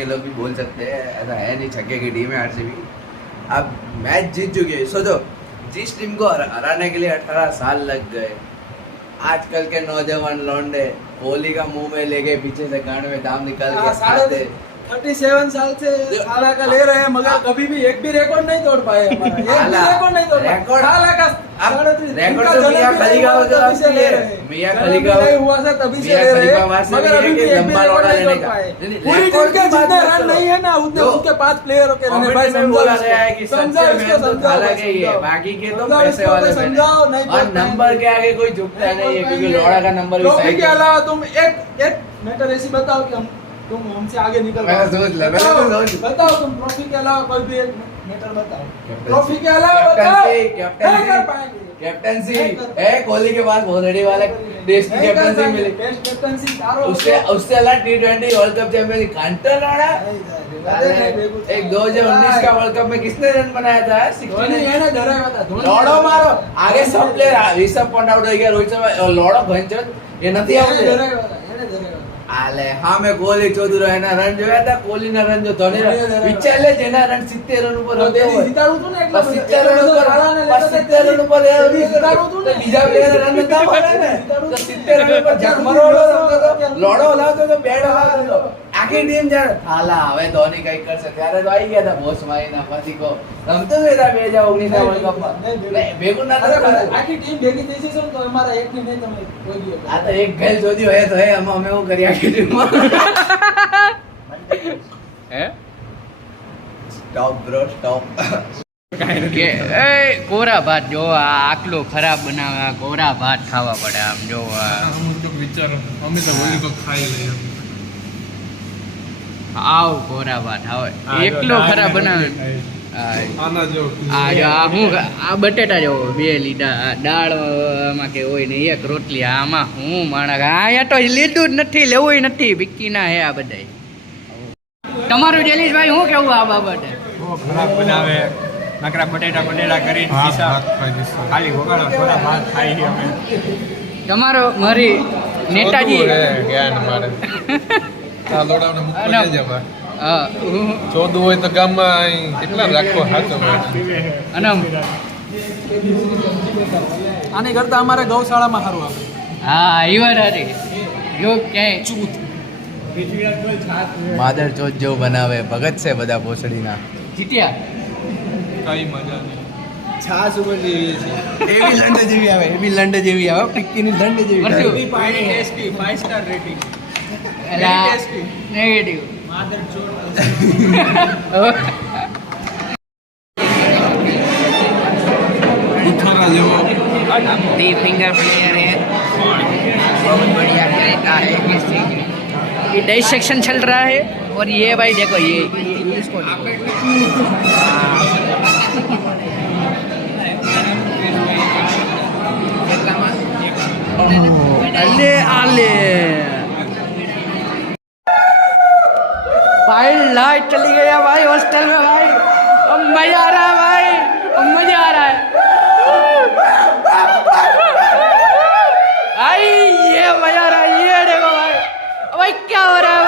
के लोग भी बोल सकते हैं, ऐसा है नहीं, छक्के की टीम है आरसीबी। अब मैच जीत चुकी है, सोचो जिस टीम को हराने के लिए 18 साल लग गए, आजकल के नौजवान लौंडे कोहली का मुंह में लेके पीछे से गांड में दाम निकाल के खाते। 37 साल से साला का ले रहे हैं, मगर कभी भी एक भी रिकॉर्ड नहीं तोड़ पाए हमारा। एक भी रिकॉर्ड नहीं तोड़ पाए। साला का रिकॉर्ड तो मियां खलीफा से ले रहे हैं, मियां खलीफा नहीं हुआ था तभी से ले रहे हैं, मगर अभी भी एक भी रिकॉर्ड नहीं तोड़ पाए। पूरी टीम के जितने रन नहीं है ना उतने उसके 5 प्लेयरों के रन है। भाई बोला गया है कि सच्चे में तो थाला के ही है, बाकी के तो पैसे वाले समझाओ नहीं। और नंबर के आगे कोई झुकता नहीं है, क्योंकि लोड़ा का नंबर भी सही के अलावा तुम एक मैटर ऐसी बताओ कि तुम हमसे आगे निकल बताओ तुम ट्रॉफी के अलावा कोई भी एक मैटर बताओ। ट्रॉफी के अलावा बताओ। कैप्टनसी है कोहली के पास, बहुत रेडी वाला देश की कैप्टनसी मिली, उससे अलग T20 वर्ल्ड कप चैंपियन घंटा लड़ा। एक 2019 का वर्ल्ड कप में किसने रन बनाया था? लौड़ो मारो आगे सब प्लेयर, ऋषभ पंत आउट हो गया, रोहित शर्मा, लौड़ो भंचन ये નથી આવડે। આલે હા મેં કોહલી 14 એના રન જોયા હતા, કોહલીના રન જો ધોની વિચાર લે જેના રન 70 રન ઉપર હોતે હોય, જીતાડું હતું ને એટલે 70 રન ઉપર 70 રન ઉપર જીતાડું હતું ને, બીજા પ્લેયર રન નતા પડે ને, તો 70 રન ઉપર જકમરો લોડો લાવતો તો બેડ લાવતો આખી ટીમ જ્યારે થાલા હવે ધોની કઈ કરશે ત્યારે તો આવી ગયા હતા બોસ મારીના પછી કો રમતો હતા 2019 ના વર્લ્ડ કપમાં ભેગું ના થતા, આખી ટીમ ભેગી થઈ જશે તો અમારા એક ની નહીં તમે કોઈ ગયો આ તો એક ગેલ જોદી હોય તો હે અમે એવું કરી આખી ટીમમાં હે સ્ટોપ બ્રો સ્ટોપ કે એ કોરા ભાત જો આટલો ખરાબ બનાવે, કોરા ભાત ખાવા પડે આમ જો અમુક તો વિચારો અમે તો હોલી કપ ખાઈ લઈએ આવ કોરા ભાત આવે એકલો ખરાબ બનાવે। આના જેવો આ જો આ હું આ બટેટા જેવો બે લીધા, દાળમાં કે હોય ને એક રોટલી, આમાં હું માણસ અહીંયા તો લીધું જ નથી, લેવું નથી, વિકીના હે આ બધા। તમારું જલીશભાઈ શું કેવું આ બાબતે? ખરાબ બનાવે, નકરા બટેટા કરી ખાલી વગાડો થોડા ભાત ખાઈ છે અમે। તમારો મારી નેતાજી જ્ઞાન મારે આ લોડાવને મુક્ત લઈ જા ભાઈ, હા ચોદું હોય તો ગામમાં કેટલા રાખો હાચો અને આની કરતા અમારે ગૌશાળામાં સારું આવે। હા એ વાત હતી જો ક્યાંય ચૂત માદર ચોથ જેવું બનાવે, ભગત છે બધા ભોસડીના, જીત્યા કઈ મજા નહીં। છાસ ઉપર જેવી છે એવી લંડ જેવી આવે, એવી લંડ જેવી આવે, પિક્કીની લંડ જેવી આવે। ટેસ્ટી 5 સ્ટાર રેટિંગ નેગેટિવ ઉઠારા જેવો दी फिंगर प्लेयर है, बहुत बढ़िया तरीका है किसी ये डाइसेक्शन चल रहा है। और ये भाई देखो ये इसको अले आले भाई लाइट चली गया भाई हॉस्टल में भाई, अब मजा आ रहा है भाई, अब मजा आ रहा है भाई, ये मजा आ रहा है, ये देखो भाई भाई क्या हो रहा है